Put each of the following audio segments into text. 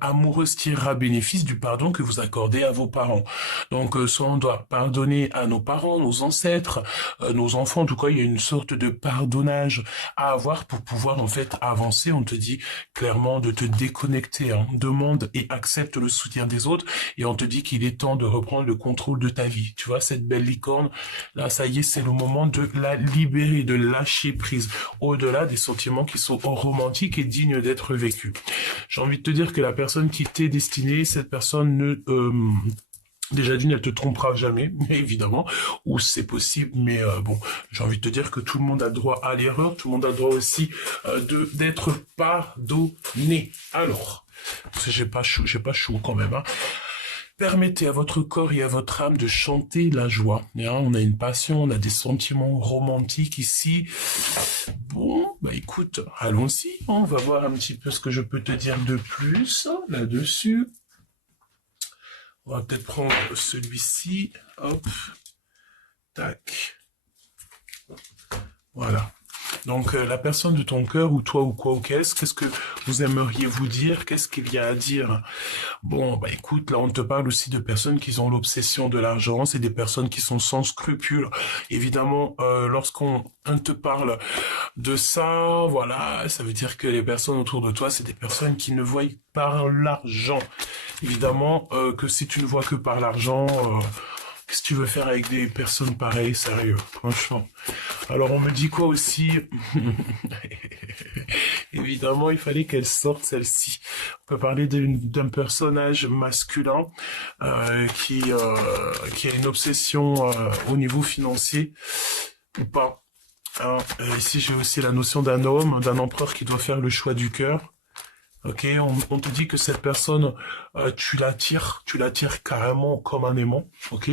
amoureuse tirera bénéfice du pardon que vous accordez à vos parents. Donc, soit on doit pardonner à nos parents, nos ancêtres, nos enfants. En tout cas, il y a une sorte de pardonnage à avoir pour pouvoir en fait avancer. On te dit clairement de te déconnecter. Hein. Demande et accepte le soutien des autres. Et on te dit qu'il est temps de reprendre le contrôle de ta vie. Tu vois, cette belle licorne, là, ça y est, c'est le moment de la libérer, de lâcher prise. Au-delà des sentiments qui sont romantiques et dignes d'être vécus. J'ai envie de te dire que la personne qui t'est destinée, cette personne ne... déjà d'une, elle te trompera jamais, évidemment, ou c'est possible, mais bon, j'ai envie de te dire que tout le monde a droit à l'erreur, tout le monde a droit aussi d'être pardonné. Alors, parce que j'ai pas chaud quand même, hein. Permettez à votre corps et à votre âme de chanter la joie. Hein, on a une passion, on a des sentiments romantiques ici. Bon, bah écoute, allons-y. On va voir un petit peu ce que je peux te dire de plus là-dessus. On va peut-être prendre celui-ci. Hop. Tac. Voilà. Donc, la personne de ton cœur, ou toi, ou quoi, ou qu'est-ce que vous aimeriez vous dire? Qu'est-ce qu'il y a à dire? Bon, bah écoute, là, on te parle aussi de personnes qui ont l'obsession de l'argent. C'est des personnes qui sont sans scrupules. Évidemment, lorsqu'on te parle de ça, voilà, ça veut dire que les personnes autour de toi, c'est des personnes qui ne voient par l'argent. Évidemment, que si tu ne vois que par l'argent... qu'est-ce que tu veux faire avec des personnes pareilles, sérieux, franchement. Alors on me dit quoi aussi? Évidemment, il fallait qu'elle sorte celle-ci. On peut parler d'un personnage masculin qui a une obsession au niveau financier ou pas. Hein, ici, j'ai aussi la notion d'un homme, d'un empereur qui doit faire le choix du cœur. Ok, on te dit que cette personne, tu l'attires carrément comme un aimant, ok.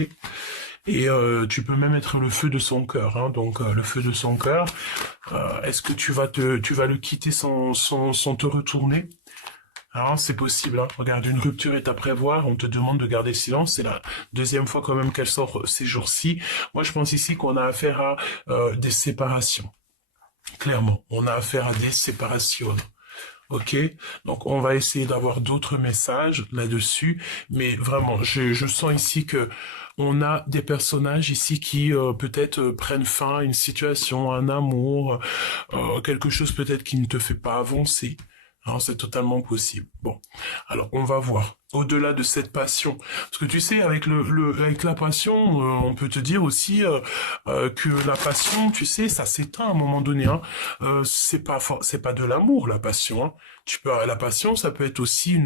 Et tu peux même être le feu de son cœur, hein, donc le feu de son cœur. Est-ce que tu vas le quitter sans te retourner? Alors, c'est possible, hein. Regarde, une rupture est à prévoir, on te demande de garder silence, c'est la deuxième fois quand même qu'elle sort ces jours-ci. Moi, je pense ici qu'on a affaire à des séparations. Clairement, on a affaire à des séparations. Ok, donc on va essayer d'avoir d'autres messages là-dessus, mais vraiment, je sens ici que on a des personnages ici qui peut-être prennent fin à une situation, un amour, quelque chose peut-être qui ne te fait pas avancer. Alors c'est totalement possible. Bon, alors on va voir. Au-delà de cette passion, parce que tu sais, avec avec la passion, on peut te dire aussi que la passion, tu sais, ça s'éteint à un moment donné. Hein. C'est pas de l'amour la passion. Hein. La passion, ça peut être aussi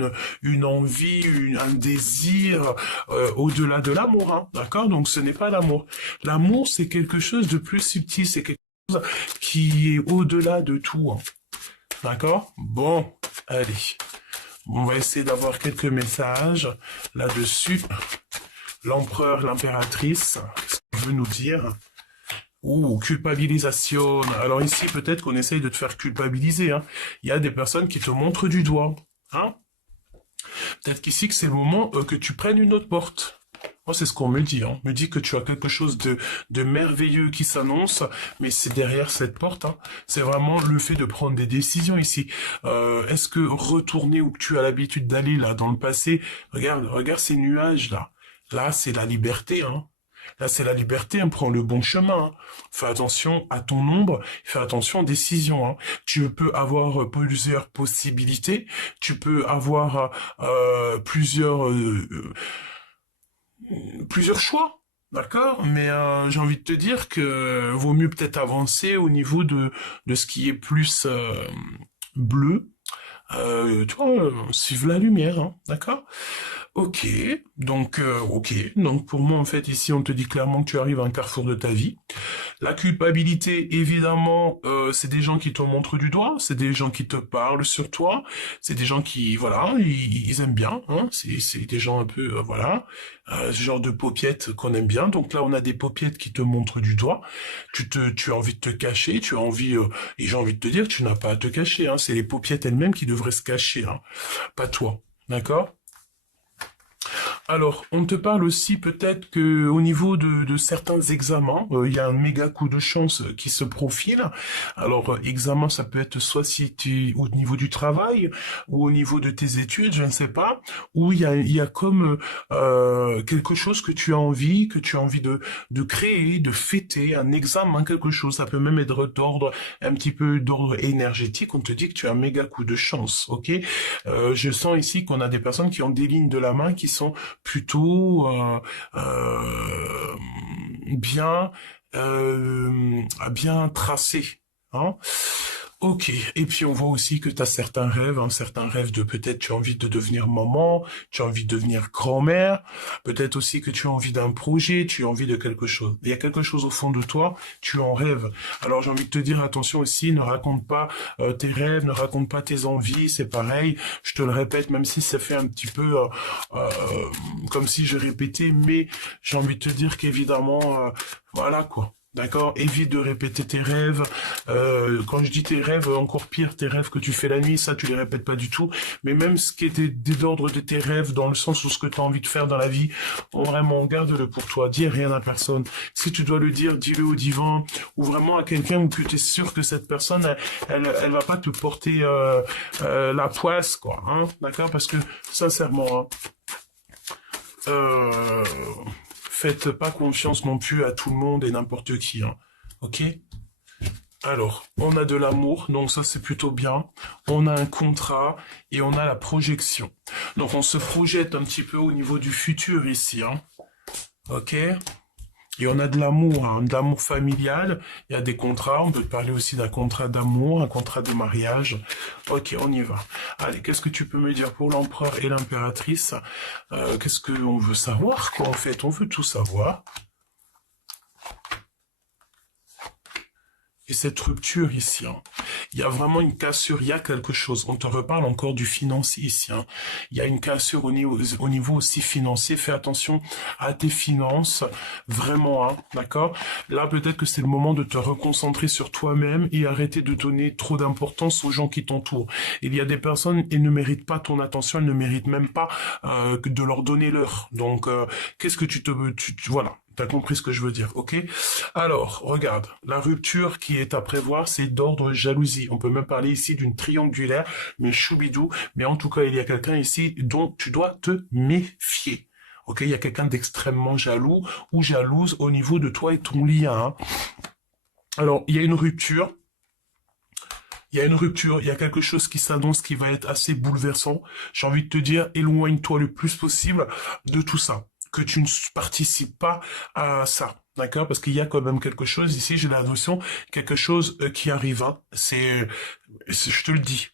une envie, un désir au-delà de l'amour. Hein. D'accord? Donc ce n'est pas l'amour. L'amour, c'est quelque chose de plus subtil. C'est quelque chose qui est au-delà de tout. Hein. D'accord? Bon, allez. On va essayer d'avoir quelques messages là-dessus. L'empereur, l'impératrice, qu'est-ce qu'on veut nous dire? Ouh, culpabilisation. Alors ici, peut-être qu'on essaye de te faire culpabiliser. Hein. Il y a des personnes qui te montrent du doigt. Hein. Peut-être qu'ici, que c'est le moment que tu prennes une autre porte. Moi, c'est ce qu'on me dit. Hein. On me dit que tu as quelque chose de merveilleux qui s'annonce, mais c'est derrière cette porte. Hein. C'est vraiment le fait de prendre des décisions ici. Est-ce que retourner où tu as l'habitude d'aller, là, dans le passé, regarde ces nuages, là. Là, c'est la liberté, hein. Là, c'est la liberté, hein. Prends le bon chemin. Hein. Fais attention à ton ombre, fais attention aux décisions. Hein. Tu peux avoir plusieurs possibilités, tu peux avoir plusieurs choix, d'accord? Mais j'ai envie de te dire que vaut mieux peut-être avancer au niveau de ce qui est plus bleu. Tu vois, suivre la lumière, hein, d'accord? Ok, donc pour moi en fait ici on te dit clairement que tu arrives à un carrefour de ta vie. La culpabilité, évidemment, c'est des gens qui te montrent du doigt, c'est des gens qui te parlent sur toi, c'est des gens qui, voilà, ils aiment bien, hein, c'est des gens un peu, voilà, ce genre de paupiettes qu'on aime bien. Donc là, on a des paupiettes qui te montrent du doigt. Tu as envie de te cacher, tu as envie, et j'ai envie de te dire, tu n'as pas à te cacher, hein, c'est les paupiettes elles-mêmes qui devraient se cacher, hein, pas toi, d'accord? Alors, on te parle aussi peut-être que au niveau de certains examens, il y a un méga coup de chance qui se profile. Alors, examen, ça peut être soit si tu es au niveau du travail ou au niveau de tes études, je ne sais pas, où il y a comme quelque chose que tu as envie de créer, de fêter, un examen, quelque chose. Ça peut même être d'ordre, un petit peu d'ordre énergétique. On te dit que tu as un méga coup de chance, ok? Je sens ici qu'on a des personnes qui ont des lignes de la main qui sont plutôt bien bien tracé. Hein. Ok, et puis on voit aussi que tu as certains rêves de peut-être tu as envie de devenir maman, tu as envie de devenir grand-mère, peut-être aussi que tu as envie d'un projet, tu as envie de quelque chose. Il y a quelque chose au fond de toi, tu en rêves. Alors j'ai envie de te dire attention aussi, ne raconte pas tes rêves, ne raconte pas tes envies, c'est pareil, je te le répète, même si ça fait un petit peu euh, comme si je répétais, mais j'ai envie de te dire qu'évidemment, voilà quoi. D'accord? Évite de répéter tes rêves. Quand je dis tes rêves, encore pire, tes rêves que tu fais la nuit, ça tu les répètes pas du tout. Mais même ce qui était d'ordre de tes rêves, dans le sens où ce que tu as envie de faire dans la vie, vraiment, garde-le pour toi. Dis rien à personne. Si tu dois le dire, dis-le au divan, ou vraiment à quelqu'un où tu es sûr que cette personne, elle va pas te porter la poisse, quoi. Hein? D'accord? Parce que, sincèrement, hein, faites pas confiance non plus à tout le monde et n'importe qui, hein. Ok? Alors, on a de l'amour, donc ça c'est plutôt bien. On a un contrat et on a la projection. Donc on se projette un petit peu au niveau du futur ici, hein. Ok? Et on a hein, de l'amour familial. Il y a des contrats. On peut parler aussi d'un contrat d'amour, un contrat de mariage. Ok, on y va. Allez, qu'est-ce que tu peux me dire pour l'empereur et l'impératrice? Qu'est-ce qu'on veut savoir, quoi, en fait? On veut tout savoir. Et cette rupture ici, hein, il y a vraiment une cassure, il y a quelque chose. On te reparle encore du financier ici. Hein. Il y a une cassure au niveau aussi financier. Fais attention à tes finances, vraiment, hein, d'accord? Là, peut-être que c'est le moment de te reconcentrer sur toi-même et arrêter de donner trop d'importance aux gens qui t'entourent. Il y a des personnes, elles ne méritent pas ton attention, elles ne méritent même pas de leur donner l'heure. Donc, qu'est-ce que voilà. T'as compris ce que je veux dire, ok? Alors, regarde, la rupture qui est à prévoir, c'est d'ordre jalousie. On peut même parler ici d'une triangulaire, mais choubidou. Mais en tout cas, il y a quelqu'un ici dont tu dois te méfier. Ok, il y a quelqu'un d'extrêmement jaloux ou jalouse au niveau de toi et ton lien. Hein. Alors, il y a une rupture. Il y a une rupture, il y a quelque chose qui s'annonce qui va être assez bouleversant. J'ai envie de te dire, éloigne-toi le plus possible de tout ça. Que tu ne participes pas à ça. D'accord? Parce qu'il y a quand même quelque chose ici, j'ai la notion, quelque chose qui arrive. Hein. Je te le dis.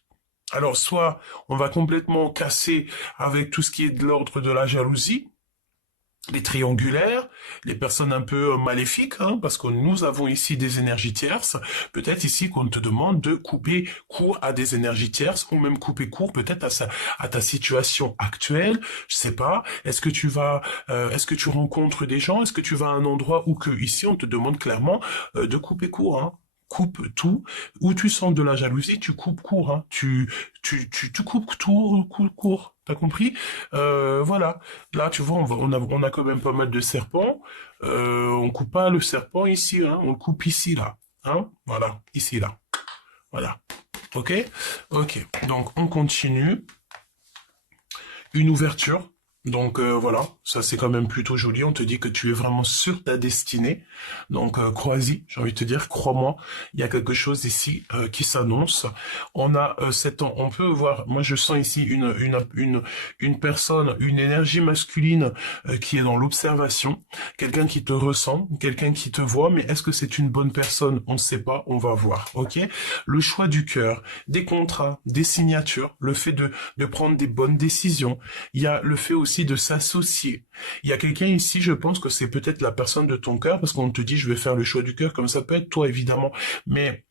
Alors, soit on va complètement casser avec tout ce qui est de l'ordre de la jalousie, les triangulaires, les personnes un peu maléfiques, hein, parce que nous avons ici des énergies tierces, peut-être ici qu'on te demande de couper court à des énergies tierces, ou même couper court peut-être à ta situation actuelle, je sais pas, est-ce que tu rencontres des gens, est-ce que tu vas à un endroit où que ici on te demande clairement de couper court, hein. Coupe tout, où tu sens de la jalousie, tu coupes court, hein. Tu coupes tout, court. T'as compris? Voilà. Là, tu vois, on a quand même pas mal de serpents. On coupe pas le serpent ici, hein. On le coupe ici, là. Hein? Voilà. Ici, là. Voilà. Ok? Ok. Donc, on continue. Une ouverture. Donc voilà, ça c'est quand même plutôt joli. On te dit que tu es vraiment sur ta destinée. Donc crois-y, j'ai envie de te dire, crois-moi, il y a quelque chose ici qui s'annonce. On a 7 ans, on peut voir. Moi je sens ici une personne, une énergie masculine qui est dans l'observation, quelqu'un qui te ressent, quelqu'un qui te voit. Mais est-ce que c'est une bonne personne? On ne sait pas, on va voir. Ok? Le choix du cœur, des contrats, des signatures, le fait de prendre des bonnes décisions. Il y a le fait aussi de s'associer. Il y a quelqu'un ici, je pense que c'est peut-être la personne de ton cœur, parce qu'on te dit je vais faire le choix du cœur, comme ça peut être toi évidemment, mais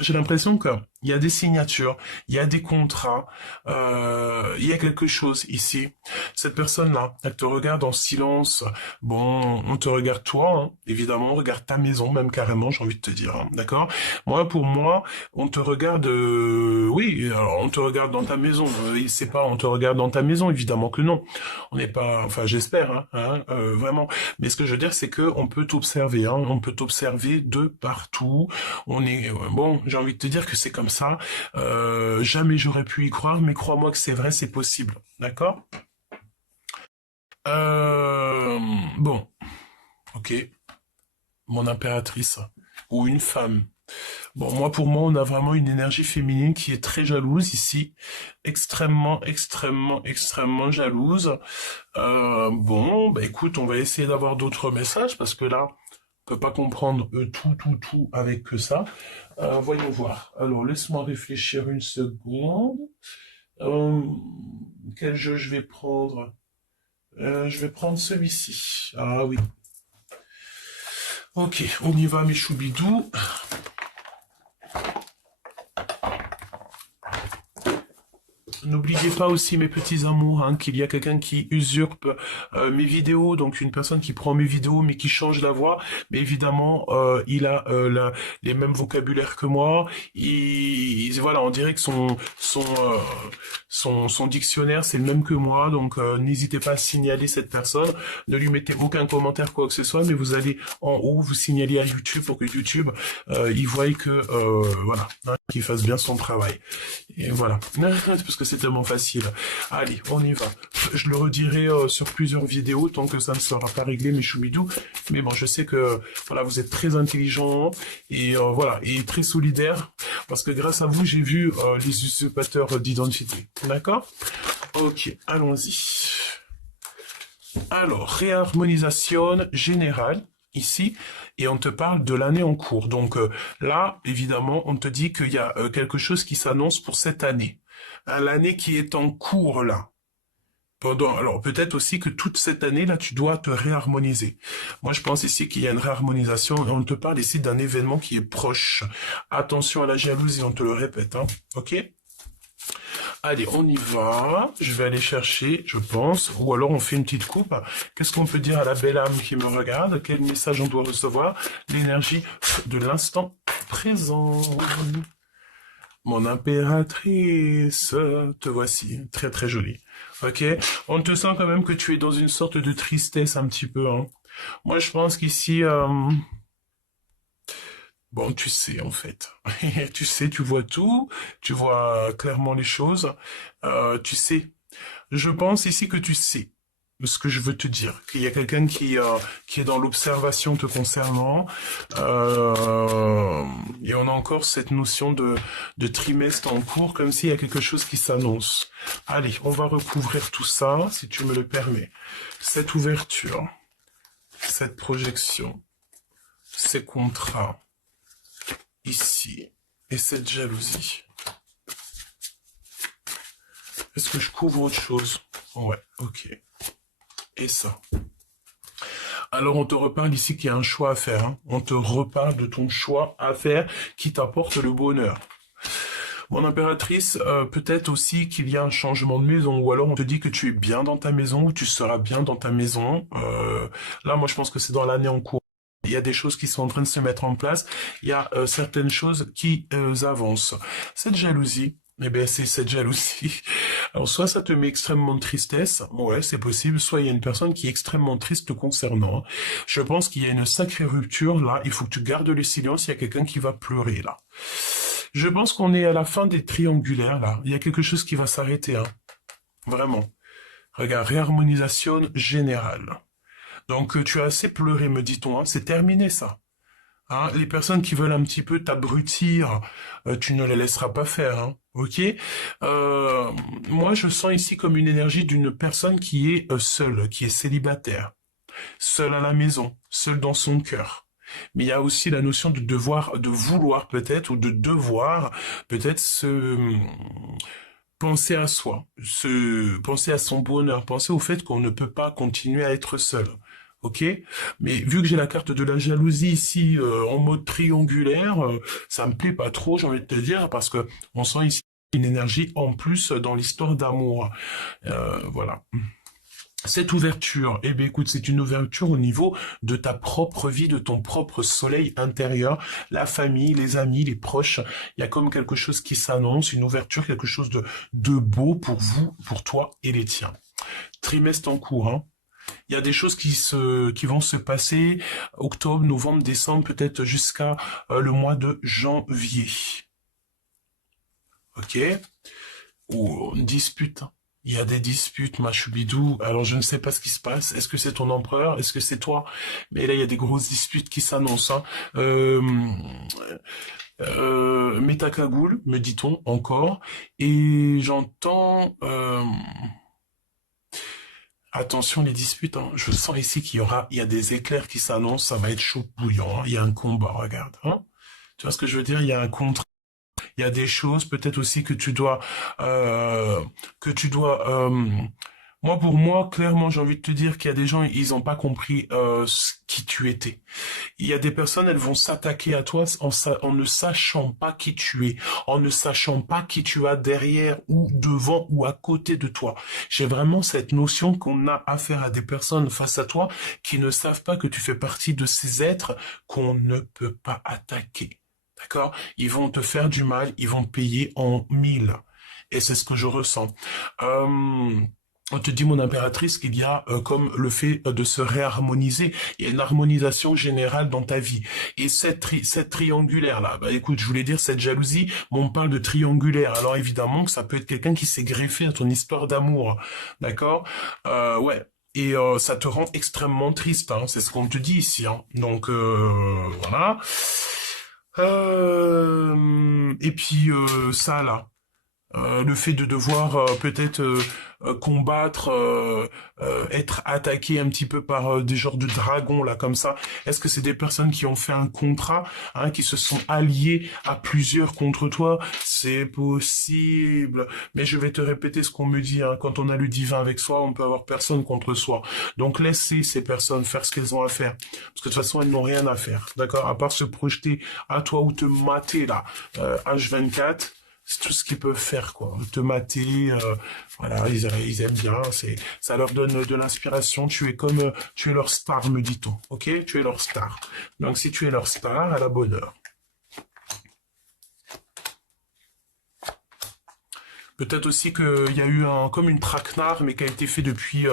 j'ai l'impression que il y a des signatures, il y a des contrats, il y a quelque chose ici. Cette personne-là, elle te regarde en silence. Bon, on te regarde toi, hein, évidemment, on regarde ta maison, même carrément, j'ai envie de te dire, hein, d'accord? Moi, pour moi, on te regarde, oui, alors on te regarde dans ta maison. C'est pas, on te regarde dans ta maison, évidemment que non. On n'est pas, enfin, j'espère, vraiment. Mais ce que je veux dire, c'est que on peut t'observer, hein, on peut t'observer de partout. On est bon, j'ai envie de te dire que c'est comme ça. Jamais j'aurais pu y croire, mais crois-moi que c'est vrai, c'est possible. D'accord? Euh, bon, ok, mon impératrice ou une femme. Bon, moi pour moi, on a vraiment une énergie féminine qui est très jalouse ici, extrêmement, extrêmement, extrêmement jalouse. Bon, bah écoute, on va essayer d'avoir d'autres messages parce que là, on peut pas comprendre tout avec que ça. Voyons voir. Alors, laisse-moi réfléchir une seconde. Euh, quel jeu je vais prendre? Je vais prendre celui-ci. Ah oui. Ok, on y va, mes choubidous. N'oubliez pas aussi, mes petits amours, hein, qu'il y a quelqu'un qui usurpe mes vidéos, donc une personne qui prend mes vidéos mais qui change la voix. Mais évidemment, il a les mêmes vocabulaires que moi. Voilà, on dirait que son dictionnaire c'est le même que moi. Donc n'hésitez pas à signaler cette personne. Ne lui mettez aucun commentaire quoi que ce soit, mais vous allez en haut, vous signalez à YouTube pour que YouTube il voie que voilà, hein, qu'il fasse bien son travail. Et voilà. Parce que c'est tellement facile. Allez, on y va. Je le redirai sur plusieurs vidéos tant que ça ne sera pas réglé, mes choubidous. Mais bon, je sais que voilà, vous êtes très intelligents et voilà, et très solidaires parce que grâce à vous, j'ai vu les usurpateurs d'identité. D'accord? Ok, allons-y. Alors, réharmonisation générale ici, et on te parle de l'année en cours. Donc là, évidemment, on te dit qu'il y a quelque chose qui s'annonce pour cette année. L'année qui est en cours là. Alors peut-être aussi que toute cette année là, tu dois te réharmoniser. Moi, je pense ici qu'il y a une réharmonisation. On te parle ici d'un événement qui est proche. Attention à la jalousie, on te le répète, hein. Ok? Allez, on y va. Je vais aller chercher, je pense. Ou alors on fait une petite coupe. Qu'est-ce qu'on peut dire à la belle âme qui me regarde? Quel message on doit recevoir? L'énergie de l'instant présent. Mon impératrice, te voici. Très très jolie. Ok? On te sent quand même que tu es dans une sorte de tristesse un petit peu, hein. Moi, je pense qu'ici... Bon, tu sais, en fait. Tu sais, tu vois tout, tu vois clairement les choses. Tu sais. Je pense ici que tu sais ce que je veux te dire. Qu'il y a quelqu'un qui est dans l'observation te concernant. Et on a encore cette notion de trimestre en cours, comme s'il y a quelque chose qui s'annonce. Allez, on va recouvrir tout ça, si tu me le permets. Cette ouverture, cette projection, ces contrats, ici, et cette jalousie. Est-ce que je couvre autre chose? Ouais, ok. Et ça. Alors on te reparle ici qu'il y a un choix à faire, hein. On te reparle de ton choix à faire qui t'apporte le bonheur. Mon impératrice, peut-être aussi qu'il y a un changement de maison, ou alors on te dit que tu es bien dans ta maison, ou tu seras bien dans ta maison. Là, moi je pense que c'est dans l'année en cours. Il y a des choses qui sont en train de se mettre en place. Il y a certaines choses qui avancent. Cette jalousie, eh bien, c'est cette jalousie. Alors, soit ça te met extrêmement de tristesse, ouais, c'est possible, soit il y a une personne qui est extrêmement triste te concernant. Je pense qu'il y a une sacrée rupture, là, il faut que tu gardes le silence, il y a quelqu'un qui va pleurer, là. Je pense qu'on est à la fin des triangulaires, là. Il y a quelque chose qui va s'arrêter, hein. Vraiment. Regarde, réharmonisation générale. Donc, tu as assez pleuré, me dit-on, hein. C'est terminé, ça. Hein, les personnes qui veulent un petit peu t'abrutir, tu ne les laisseras pas faire, hein, ok? Moi, je sens ici comme une énergie d'une personne qui est seule, qui est célibataire, seule à la maison, seule dans son cœur. Mais il y a aussi la notion de devoir, de vouloir peut-être, ou de devoir peut-être se penser à soi, se penser à son bonheur, penser au fait qu'on ne peut pas continuer à être seul. ok? Mais vu que j'ai la carte de la jalousie ici en mode triangulaire, ça me plaît pas trop, j'ai envie de te dire, parce que on sent ici une énergie en plus dans l'histoire d'amour. Voilà. Cette ouverture, eh bien écoute, c'est une ouverture au niveau de ta propre vie, de ton propre soleil intérieur, la famille, les amis, les proches. Il y a comme quelque chose qui s'annonce, une ouverture, quelque chose de beau pour vous, pour toi et les tiens. Trimestre en cours, hein. Il y a des choses qui vont se passer octobre, novembre, décembre, peut-être jusqu'à le mois de janvier. Ok? Ou une dispute. Il y a des disputes, ma choubidou. Alors, je ne sais pas ce qui se passe. Est-ce que c'est ton empereur? Est-ce que c'est toi? Mais là, il y a des grosses disputes qui s'annoncent, hein. Mets ta cagoule, me dit-on encore. Et j'entends... attention les disputes, hein. Je sens ici il y a des éclairs qui s'annoncent, ça va être chaud bouillant, hein. Il y a un combat, regarde, hein. Tu vois ce que je veux dire? Il y a un contre, il y a des choses peut-être aussi que tu dois. Moi, pour moi, clairement, j'ai envie de te dire qu'il y a des gens, ils n'ont pas compris qui tu étais. Il y a des personnes, elles vont s'attaquer à toi en ne sachant pas qui tu es, en ne sachant pas qui tu as derrière ou devant ou à côté de toi. J'ai vraiment cette notion qu'on a affaire à des personnes face à toi qui ne savent pas que tu fais partie de ces êtres qu'on ne peut pas attaquer. D'accord? Ils vont te faire du mal, ils vont payer en mille. Et c'est ce que je ressens. On te dit, mon impératrice, qu'il y a comme le fait de se réharmoniser. Il y a une harmonisation générale dans ta vie. Et cette triangulaire-là, bah écoute, je voulais dire cette jalousie, mais on parle de triangulaire. Alors évidemment que ça peut être quelqu'un qui s'est greffé à ton histoire d'amour. D'accord? Ouais. Et ça te rend extrêmement triste, hein. C'est ce qu'on te dit ici, hein. Donc voilà. Et puis ça là. Le fait de devoir peut-être combattre, être attaqué un petit peu par des genres de dragons là comme ça. Est-ce que c'est des personnes qui ont fait un contrat, hein, qui se sont alliés à plusieurs contre toi? C'est possible. Mais je vais te répéter ce qu'on me dit, hein. Quand on a le divin avec soi, on peut avoir personne contre soi. Donc laissez ces personnes faire ce qu'elles ont à faire. Parce que de toute façon, elles n'ont rien à faire. D'accord? À part se projeter à toi ou te mater là, H24. C'est tout ce qu'ils peuvent faire, quoi. Te mater, voilà, ils aiment bien, ça leur donne de l'inspiration. Tu es leur star, me dit-on, ok? Tu es leur star. Donc, si tu es leur star, à la bonne heure. Peut-être aussi qu'il y a eu comme une traquenard, mais qui a été fait depuis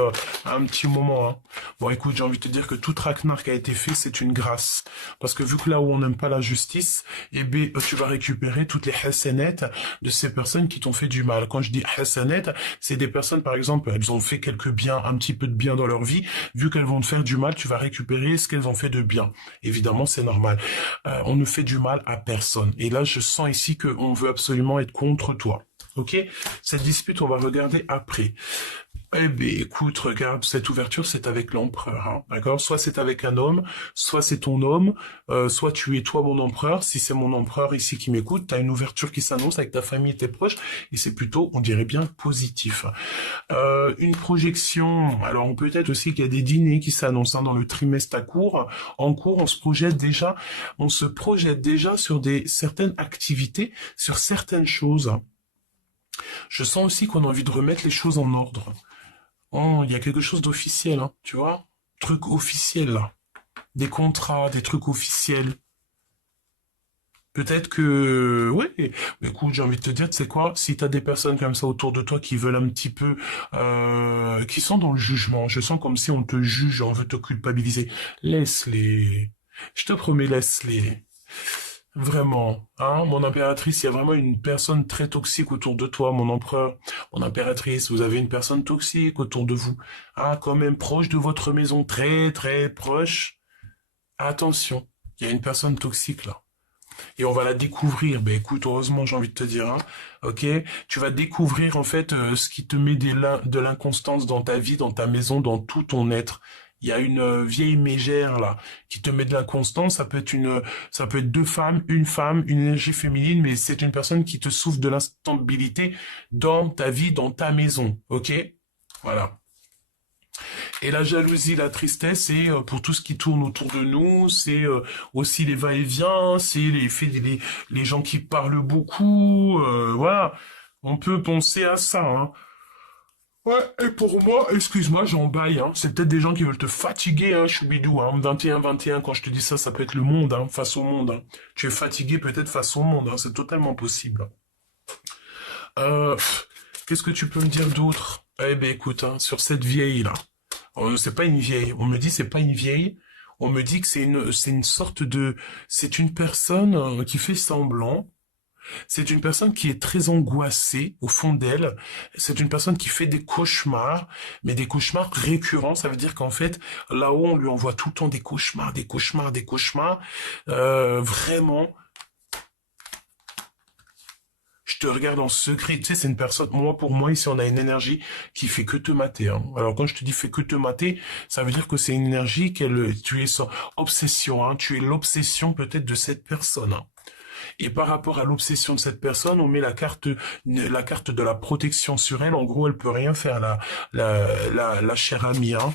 un petit moment, hein. Bon, écoute, j'ai envie de te dire que tout traquenard qui a été fait, c'est une grâce. Parce que vu que là où on n'aime pas la justice, eh bien, tu vas récupérer toutes les hassanettes de ces personnes qui t'ont fait du mal. Quand je dis hassanettes, c'est des personnes, par exemple, elles ont fait quelques biens, un petit peu de bien dans leur vie. Vu qu'elles vont te faire du mal, tu vas récupérer ce qu'elles ont fait de bien. Évidemment, c'est normal. On ne fait du mal à personne. Et là, je sens ici qu'on veut absolument être contre toi. Ok? Cette dispute, on va regarder après. Eh bien, écoute, regarde, cette ouverture, c'est avec l'empereur, hein, d'accord? Soit c'est avec un homme, soit c'est ton homme, soit tu es toi mon empereur. Si c'est mon empereur ici qui m'écoute, tu as une ouverture qui s'annonce avec ta famille et tes proches, et c'est plutôt, on dirait bien, positif. Une projection, alors peut-être aussi qu'il y a des dîners qui s'annoncent, hein, dans le trimestre en cours, on se projette déjà sur certaines activités, sur certaines choses. Je sens aussi qu'on a envie de remettre les choses en ordre. Oh, il y a quelque chose d'officiel, hein, tu vois? Truc officiel, là. Des contrats, des trucs officiels. Peut-être que... Ouais, mais écoute, j'ai envie de te dire, tu sais quoi? Si t'as des personnes comme ça autour de toi qui veulent un petit peu... qui sont dans le jugement, je sens comme si on te juge, on veut te culpabiliser. Laisse-les. Je te promets, laisse-les. Vraiment, hein, mon impératrice, il y a vraiment une personne très toxique autour de toi, mon empereur. Mon impératrice, vous avez une personne toxique autour de vous. Ah, quand même proche de votre maison, très très proche. Attention, il y a une personne toxique là. Et on va la découvrir. Ben écoute, heureusement, j'ai envie de te dire, hein, ok? Tu vas découvrir en fait ce qui te met de l'inconstance dans ta vie, dans ta maison, dans tout ton être. Il y a une vieille mégère là qui te met de l'inconstance. Ça peut être deux femmes, une énergie féminine, mais c'est une personne qui te souffre de l'instabilité dans ta vie, dans ta maison, ok? Voilà. Et la jalousie, la tristesse, c'est pour tout ce qui tourne autour de nous, c'est aussi les va-et-vient, c'est les gens qui parlent beaucoup, voilà. On peut penser à ça, hein. Ouais, et pour moi, excuse-moi, j'en baille, hein. C'est peut-être des gens qui veulent te fatiguer, hein, choubidou, hein. 21-21, quand je te dis ça, ça peut être le monde, hein, face au monde, hein. Tu es fatigué peut-être face au monde, hein. C'est totalement possible. Qu'est-ce que tu peux me dire d'autre? Eh ben écoute, hein, sur cette vieille-là, c'est pas une vieille. On me dit c'est pas une vieille. On me dit que c'est une sorte de, c'est une personne qui fait semblant. C'est une personne qui est très angoissée au fond d'elle. C'est une personne qui fait des cauchemars, mais des cauchemars récurrents. Ça veut dire qu'en fait, là-haut, on lui envoie tout le temps des cauchemars, des cauchemars, des cauchemars. Vraiment, je te regarde en secret. Tu sais, c'est une personne, moi, pour moi, ici, on a une énergie qui fait que te mater, hein. Alors, quand je te dis fait que te mater, ça veut dire que c'est une énergie tu es son obsession, hein. Tu es l'obsession peut-être de cette personne, hein. Et par rapport à l'obsession de cette personne, on met la carte de la protection sur elle. En gros, elle peut rien faire, la chère amie, hein.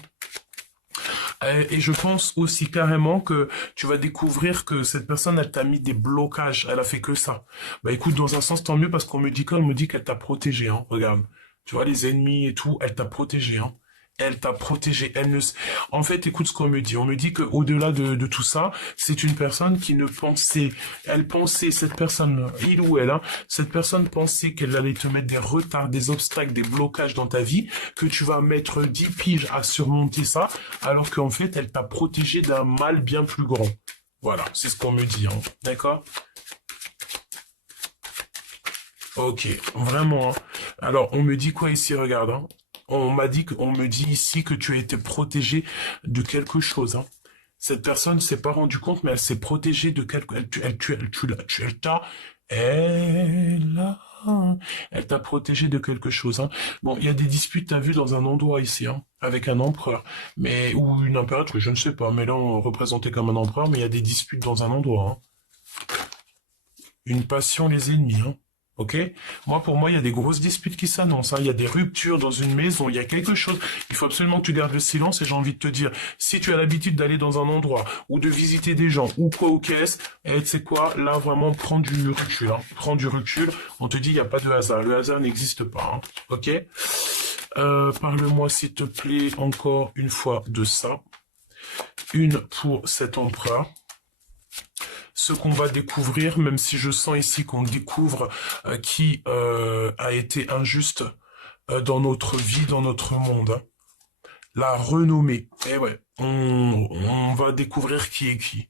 Et je pense aussi carrément que tu vas découvrir que cette personne, elle t'a mis des blocages. Elle a fait que ça. Bah écoute, dans un sens, tant mieux parce qu'on me dit quoi? On me dit qu'elle t'a protégé, hein. Regarde. Tu vois, les ennemis et tout, elle t'a protégé, hein. Elle t'a protégé. Elle ne... En fait, écoute ce qu'on me dit. On me dit qu'au delà de tout ça, c'est une personne qui ne pensait... Elle pensait, cette personne, il ou elle, hein, cette personne pensait qu'elle allait te mettre des retards, des obstacles, des blocages dans ta vie, que tu vas mettre 10 piges à surmonter ça, alors qu'en fait, elle t'a protégé d'un mal bien plus grand. Voilà, c'est ce qu'on me dit, hein. D'accord? Ok, vraiment, hein. Alors, on me dit quoi ici, regarde, hein. On me dit ici que tu as été protégé de quelque chose, hein. Cette personne s'est pas rendue compte, mais elle s'est protégée de quelque, elle t'a protégé de quelque chose, hein. Bon, il y a des disputes, t'as vu, dans un endroit ici, hein, avec un empereur, mais, ou une impératrice, je ne sais pas, mais là, on représentait comme un empereur, mais il y a des disputes dans un endroit, hein. Une passion, les ennemis, hein. Ok? Moi, pour moi, il y a des grosses disputes qui s'annoncent, hein. Il y a des ruptures dans une maison, il y a quelque chose. Il faut absolument que tu gardes le silence et j'ai envie de te dire, si tu as l'habitude d'aller dans un endroit ou de visiter des gens ou quoi ou qu'est-ce, et tu sais quoi, là, vraiment, prends du recul, hein. Prends du recul. On te dit, il n'y a pas de hasard. Le hasard n'existe pas, hein. Ok? Parle-moi, s'il te plaît, encore une fois de ça. Une pour cet empereur. Ce qu'on va découvrir, même si je sens ici qu'on découvre qui a été injuste dans notre vie, dans notre monde, hein. La renommée. Eh ouais, on va découvrir qui est qui.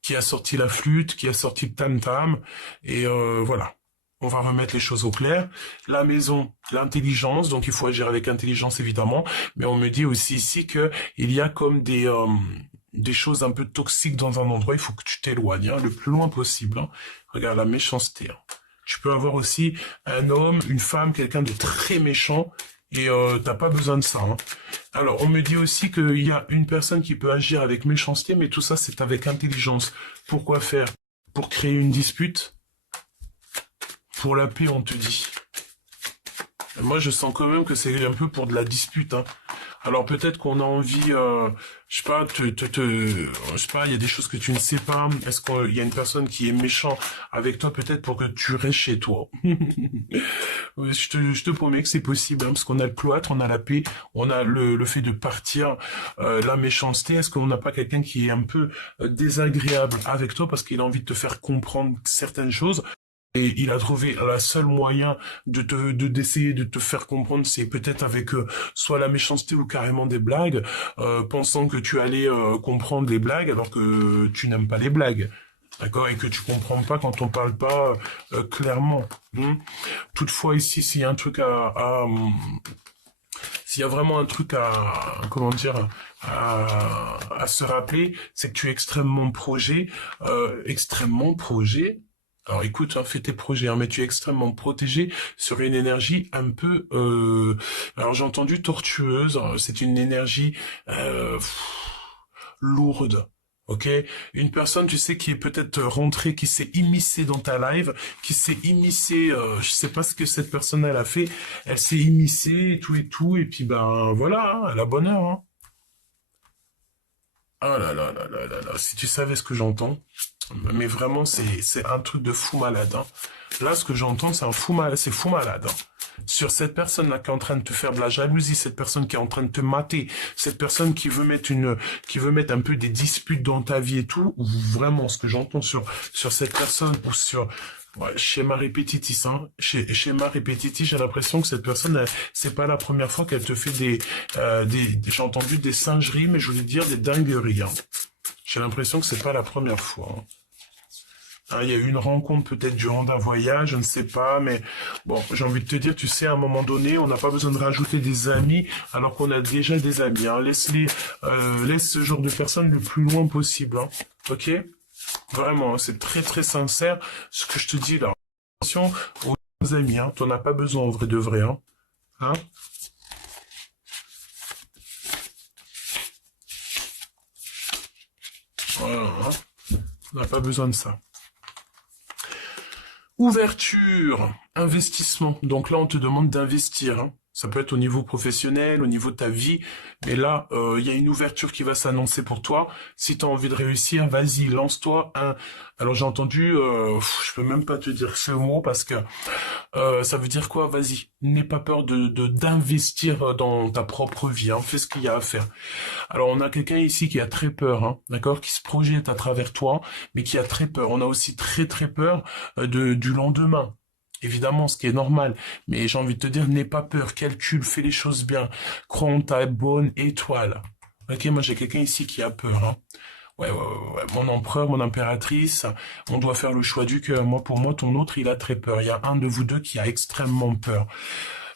Qui a sorti la flûte, qui a sorti le tam-tam, et voilà. On va remettre les choses au clair. La maison, l'intelligence, donc il faut agir avec intelligence évidemment, mais on me dit aussi ici que il y a comme des choses un peu toxiques dans un endroit, il faut que tu t'éloignes, hein, le plus loin possible, hein. Regarde la méchanceté, hein. Tu peux avoir aussi un homme, une femme, quelqu'un de très méchant, et t'as pas besoin de ça, hein. Alors, on me dit aussi qu'il y a une personne qui peut agir avec méchanceté, mais tout ça, c'est avec intelligence. Pourquoi faire? Pour créer une dispute? Pour la paix, on te dit. Moi, je sens quand même que c'est un peu pour de la dispute, hein. Alors peut-être qu'on a envie, je sais pas, je sais pas, il y a des choses que tu ne sais pas. Est-ce qu'il y a une personne qui est méchant avec toi, peut-être pour que tu restes chez toi? Ouais, je te promets que c'est possible, hein, parce qu'on a le cloître, on a la paix, on a le fait de partir, la méchanceté. Est-ce qu'on n'a pas quelqu'un qui est un peu désagréable avec toi parce qu'il a envie de te faire comprendre certaines choses? Et il a trouvé la seule moyen d'essayer de te faire comprendre, c'est peut-être avec soit la méchanceté ou carrément des blagues, pensant que tu allais comprendre les blagues alors que tu n'aimes pas les blagues. D'accord? Et que tu comprends pas quand on parle pas clairement. Toutefois, ici, s'il y a un truc s'il y a vraiment un truc comment dire, à se rappeler, c'est que tu es extrêmement projet. Alors écoute, hein, fais tes projets, hein, mais tu es extrêmement protégé sur une énergie un peu... alors j'ai entendu tortueuse, hein, c'est une énergie lourde. Ok, une personne, tu sais, qui est peut-être rentrée, qui s'est immiscée dans ta live, qui s'est immiscée, je sais pas ce que cette personne elle a fait, elle s'est immiscée et tout, et puis ben voilà, hein, à la bonne heure, hein. Oh là là là là là là, si tu savais ce que j'entends, mais vraiment, c'est un truc de fou malade, hein. Là, ce que j'entends, c'est un fou malade, c'est fou malade, hein. Sur cette personne-là qui est en train de te faire de la jalousie, cette personne qui est en train de te mater, cette personne qui veut mettre un peu des disputes dans ta vie et tout, ou vraiment, ce que j'entends sur cette personne ou sur, ouais, schéma répétitif, hein. Schéma répétitif, j'ai l'impression que cette personne, c'est pas la première fois qu'elle te fait j'ai entendu des singeries, mais je voulais dire des dingueries, hein. J'ai l'impression que c'est pas la première fois, hein. Hein, il y a eu une rencontre peut-être durant un voyage, je ne sais pas, mais bon, j'ai envie de te dire, tu sais, à un moment donné, on n'a pas besoin de rajouter des amis alors qu'on a déjà des amis, hein. Laisse ce genre de personnes le plus loin possible, hein. Ok? Vraiment, hein, c'est très très sincère ce que je te dis là. Attention aux amis, hein. T'en as pas besoin en vrai de vrai, hein. Hein? Voilà, hein. On n'a pas besoin de ça. Ouverture, investissement. Donc là, on te demande d'investir, hein. Ça peut être au niveau professionnel, au niveau de ta vie, mais là, il y a une ouverture qui va s'annoncer pour toi. Si tu as envie de réussir, vas-y, lance-toi. Alors j'ai entendu, je peux même pas te dire ce mot parce que ça veut dire quoi? Vas-y, n'aie pas peur d'investir dans ta propre vie, hein. Fais ce qu'il y a à faire. Alors, on a quelqu'un ici qui a très peur, hein, d'accord, qui se projette à travers toi, mais qui a très peur. On a aussi très très peur du lendemain. Évidemment, ce qui est normal. Mais j'ai envie de te dire, n'aie pas peur, calcule, fais les choses bien. Crois en ta bonne étoile. Ok, moi j'ai quelqu'un ici qui a peur, hein. Ouais, ouais, ouais, ouais. Mon empereur, mon impératrice, on doit faire le choix du cœur. Moi, pour moi, ton autre, il a très peur. Il y a un de vous deux qui a extrêmement peur.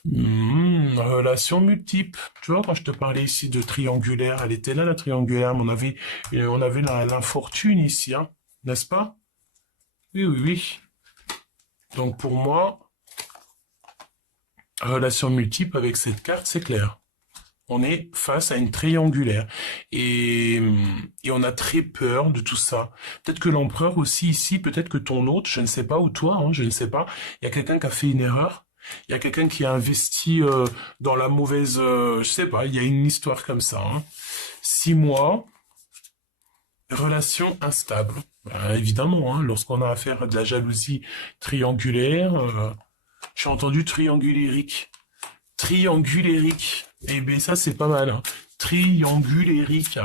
Relation multiple. Tu vois, quand je te parlais ici de triangulaire, elle était là, la triangulaire, mais on avait l'infortune ici, hein, n'est-ce pas? Oui, oui, oui. Donc pour moi, relation multiple avec cette carte, c'est clair. On est face à une triangulaire. Et, et on a très peur de tout ça. Peut-être que l'empereur aussi ici, peut-être que ton autre, je ne sais pas, ou toi, hein, je ne sais pas, il y a quelqu'un qui a fait une erreur. Il y a quelqu'un qui a investi dans la mauvaise... je sais pas, il y a une histoire comme ça, hein. 6 mois, relation instable. Ben, évidemment, hein, lorsqu'on a affaire à de la jalousie triangulaire, j'ai entendu triangulérique. Triangulérique. Eh bien, ça, c'est pas mal, hein. Triangulérique.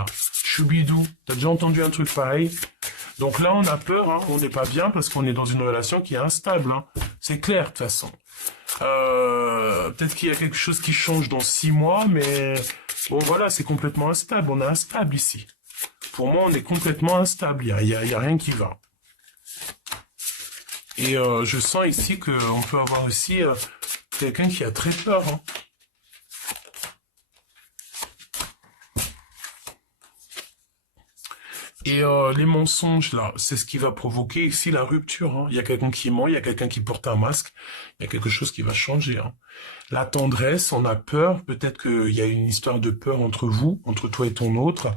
Choubidou. T'as déjà entendu un truc pareil? Donc là, on a peur, hein. On n'est pas bien parce qu'on est dans une relation qui est instable, hein. C'est clair, de toute façon. Peut-être qu'il y a quelque chose qui change dans 6 mois, mais bon, voilà, c'est complètement instable. On est instable ici. Pour moi, on est complètement instable. Il y a rien qui va. Et je sens ici qu'on peut avoir aussi quelqu'un qui a très peur, hein. Et les mensonges, là, c'est ce qui va provoquer ici la rupture, hein. Il y a quelqu'un qui ment, il y a quelqu'un qui porte un masque, il y a quelque chose qui va changer, hein. La tendresse, on a peur, peut-être qu'il y a une histoire de peur entre vous, entre toi et ton autre.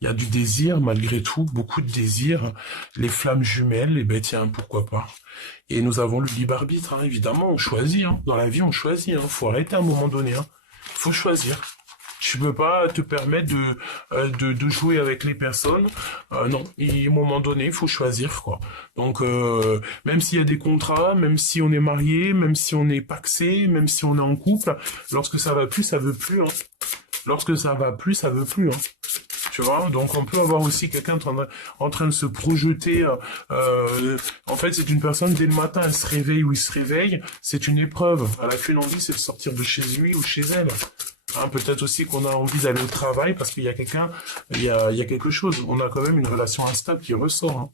Il y a du désir, malgré tout, beaucoup de désir. Les flammes jumelles, eh ben tiens, pourquoi pas. Et nous avons le libre arbitre, hein, évidemment, on choisit, hein. Dans la vie, on choisit, hein. Faut arrêter à un moment donné, hein. Faut choisir. Tu peux pas te permettre de jouer avec les personnes. Non, à un moment donné, il faut choisir, quoi. Donc, même s'il y a des contrats, même si on est marié, même si on est pacsé, même si on est en couple, lorsque ça va plus, ça veut plus, hein. Lorsque ça va plus, ça veut plus, hein. Tu vois, donc on peut avoir aussi quelqu'un en train de se projeter. En fait, c'est une personne, dès le matin, elle se réveille ou il se réveille, c'est une épreuve. Elle a qu'une envie, c'est de sortir de chez lui ou chez elle. Hein, peut-être aussi qu'on a envie d'aller au travail parce qu'il y a quelqu'un, il y a quelque chose. On a quand même une relation instable qui ressort, hein.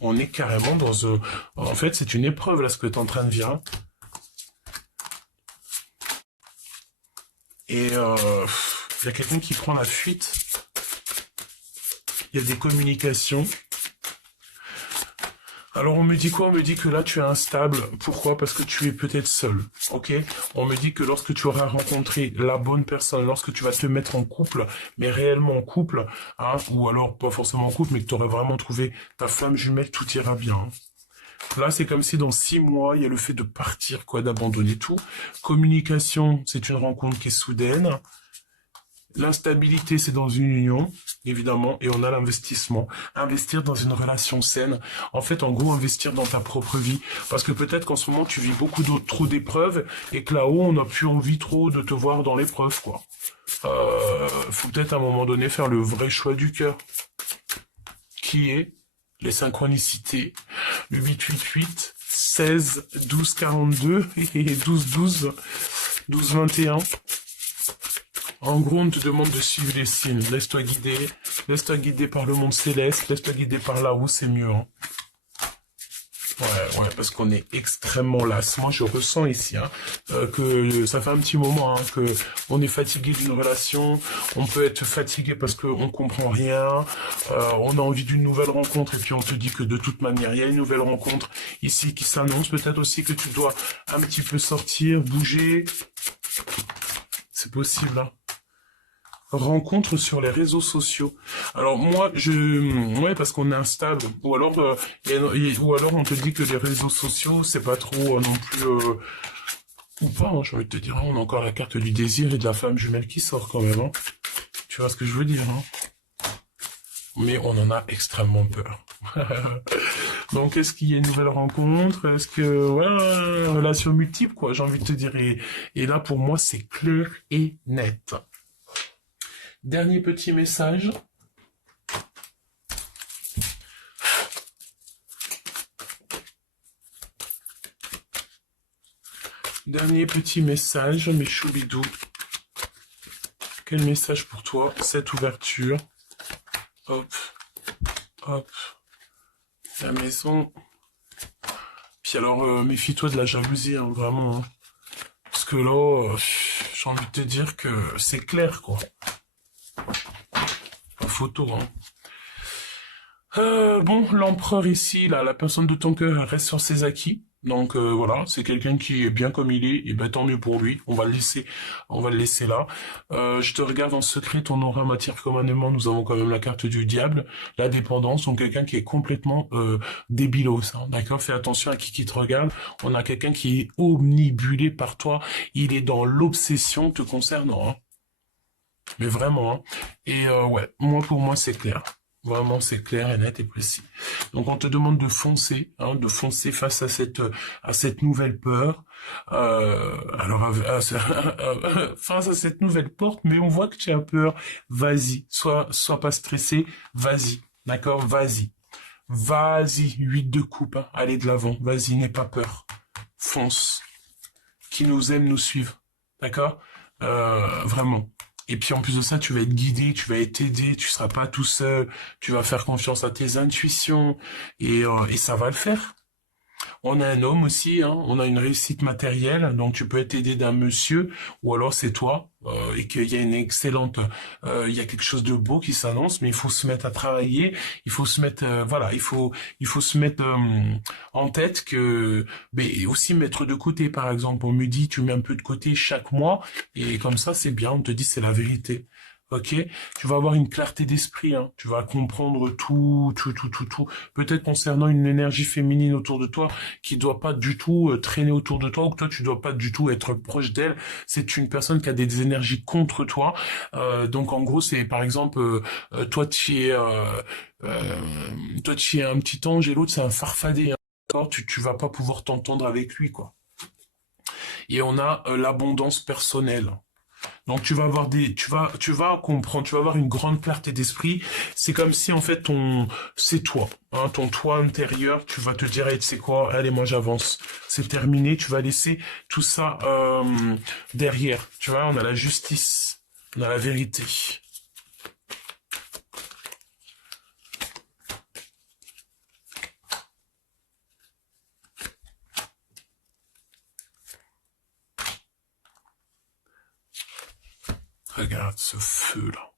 On est carrément dans... En fait, c'est une épreuve, là, ce que tu es en train de vivre, hein. Et il y a quelqu'un qui prend la fuite. Il y a des communications. Alors on me dit quoi? On me dit que là tu es instable. Pourquoi? Parce que tu es peut-être seul. Ok? On me dit que lorsque tu auras rencontré la bonne personne, lorsque tu vas te mettre en couple, mais réellement en couple, hein, ou alors pas forcément en couple, mais que tu aurais vraiment trouvé ta flamme jumelle, tout ira bien, hein. Là, c'est comme si dans 6 mois, il y a le fait de partir, quoi, d'abandonner tout. Communication, c'est une rencontre qui est soudaine. L'instabilité, c'est dans une union, évidemment, et on a l'investissement. Investir dans une relation saine. En fait, en gros, investir dans ta propre vie. Parce que peut-être qu'en ce moment, tu vis beaucoup trop d'épreuves, et que là-haut, on n'a plus envie trop de te voir dans l'épreuve, quoi. Faut peut-être à un moment donné faire le vrai choix du cœur. Qui est les synchronicités. Le 888, 16, 12, 42, et 12, 12, 12, 21. En gros, on te demande de suivre les signes. Laisse-toi guider par le monde céleste, laisse-toi guider par là-haut, c'est mieux. Hein. Ouais, parce qu'on est extrêmement las. Moi, je ressens ici que ça fait un petit moment que on est fatigué d'une relation. On peut être fatigué parce qu'on comprend rien. On a envie d'une nouvelle rencontre et puis on te dit que de toute manière, il y a une nouvelle rencontre ici qui s'annonce. Peut-être aussi que tu dois un petit peu sortir, bouger. C'est possible, hein. Rencontre sur les réseaux sociaux. Alors moi, ouais, parce qu'on installe, ou alors, ou alors on te dit que les réseaux sociaux, c'est pas trop non plus, ou pas, hein, j'ai envie de te dire, on a encore la carte du désir et de la femme jumelle qui sort quand même, hein. Tu vois ce que je veux dire, hein. Mais on en a extrêmement peur. Donc, est-ce qu'il y a une nouvelle rencontre? Est-ce que, ouais, relation multiple, quoi, j'ai envie de te dire. Et là, pour moi, c'est clair et net. Dernier petit message. Dernier petit message, mes choubidous. Quel message pour toi, cette ouverture? Hop, hop. La maison. Puis alors, méfie-toi de la jalousie, hein, vraiment. Hein. Parce que là, j'ai envie de te dire que c'est clair, quoi. Pas photo, hein. Bon, l'empereur ici, là, la personne de ton cœur reste sur ses acquis. Donc voilà, c'est quelqu'un qui est bien comme il est, et ben tant mieux pour lui. On va le laisser là. Je te regarde en secret, ton aura matière comme un aimant. Nous avons quand même la carte du diable, la dépendance. Donc quelqu'un qui est complètement débilos. Hein, d'accord, fais attention à qui te regarde. On a quelqu'un qui est omnibulé par toi. Il est dans l'obsession te concernant. Hein. Mais vraiment. Hein. Et ouais, pour moi c'est clair. Vraiment, c'est clair et net et précis. Donc, on te demande de foncer face à cette nouvelle peur. Face à cette nouvelle porte, mais on voit que tu as peur. Vas-y, sois pas stressé. Vas-y, d'accord, vas-y, 8 de coupe. Hein. Allez de l'avant. Vas-y, n'aie pas peur. Fonce. Qui nous aime nous suivre, d'accord. Vraiment. Et puis en plus de ça, tu vas être guidé, tu vas être aidé, tu seras pas tout seul, tu vas faire confiance à tes intuitions et ça va le faire. On a un homme aussi, hein, on a une réussite matérielle, donc tu peux être aidé d'un monsieur, ou alors c'est toi, et qu'il y a une excellente, il y a quelque chose de beau qui s'annonce, mais il faut se mettre à travailler, il faut se mettre, voilà, il faut se mettre en tête que, mais aussi mettre de côté, par exemple, on me dit, tu mets un peu de côté chaque mois, et comme ça c'est bien, on te dit c'est la vérité. Ok, tu vas avoir une clarté d'esprit, hein. Tu vas comprendre tout. Peut-être concernant une énergie féminine autour de toi qui doit pas du tout traîner autour de toi ou que toi tu dois pas du tout être proche d'elle. C'est une personne qui a des énergies contre toi. Donc en gros, c'est par exemple toi tu es un petit ange et l'autre c'est un farfadet. Hein. D'accord, tu vas pas pouvoir t'entendre avec lui quoi. Et on a l'abondance personnelle. Donc tu vas avoir tu vas comprendre, tu vas avoir une grande clarté d'esprit. C'est comme si en fait c'est toi, hein, ton toi intérieur. Tu vas te dire, hey, tu sais quoi, allez moi j'avance, c'est terminé. Tu vas laisser tout ça derrière. Tu vois, on a la justice, on a la vérité. Regarde ce feu là.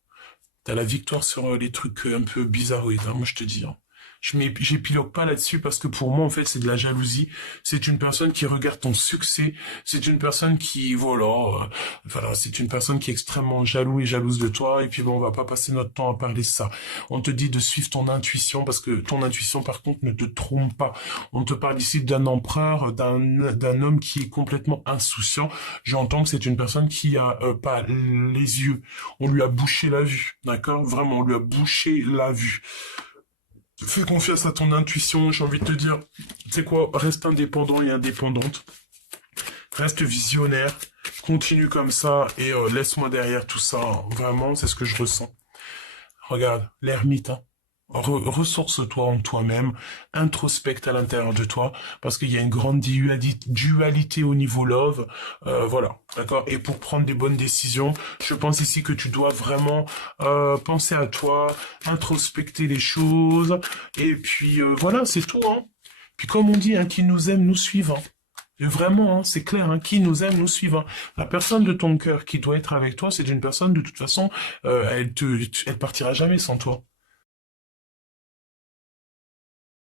T'as la victoire sur les trucs un peu bizarroïdes, hein, moi je te dis. Hein. j'épilogue pas là-dessus parce que pour moi, en fait, c'est de la jalousie. C'est une personne qui regarde ton succès. C'est une personne qui, voilà, c'est une personne qui est extrêmement jalouse de toi. Et puis bon, on va pas passer notre temps à parler de ça. On te dit de suivre ton intuition parce que ton intuition, par contre, ne te trompe pas. On te parle ici d'un empereur, d'un homme qui est complètement insouciant. J'entends que c'est une personne qui a pas les yeux. On lui a bouché la vue, d'accord? Vraiment, on lui a bouché la vue. Fais confiance à ton intuition, j'ai envie de te dire, tu sais quoi, reste indépendant et indépendante, reste visionnaire, continue comme ça et laisse-moi derrière tout ça, hein. Vraiment, c'est ce que je ressens. Regarde, l'ermite, hein. Ressource-toi en toi-même, introspecte à l'intérieur de toi, parce qu'il y a une grande dualité au niveau love, voilà, d'accord. Et pour prendre des bonnes décisions, je pense ici que tu dois vraiment penser à toi, introspecter les choses, et puis voilà, c'est tout, hein. Puis comme on dit, hein, qui nous aime nous suivent, hein. Et vraiment, hein, c'est clair, hein, qui nous aime nous suivent, hein. La personne de ton cœur qui doit être avec toi, c'est une personne de toute façon, elle partira jamais sans toi.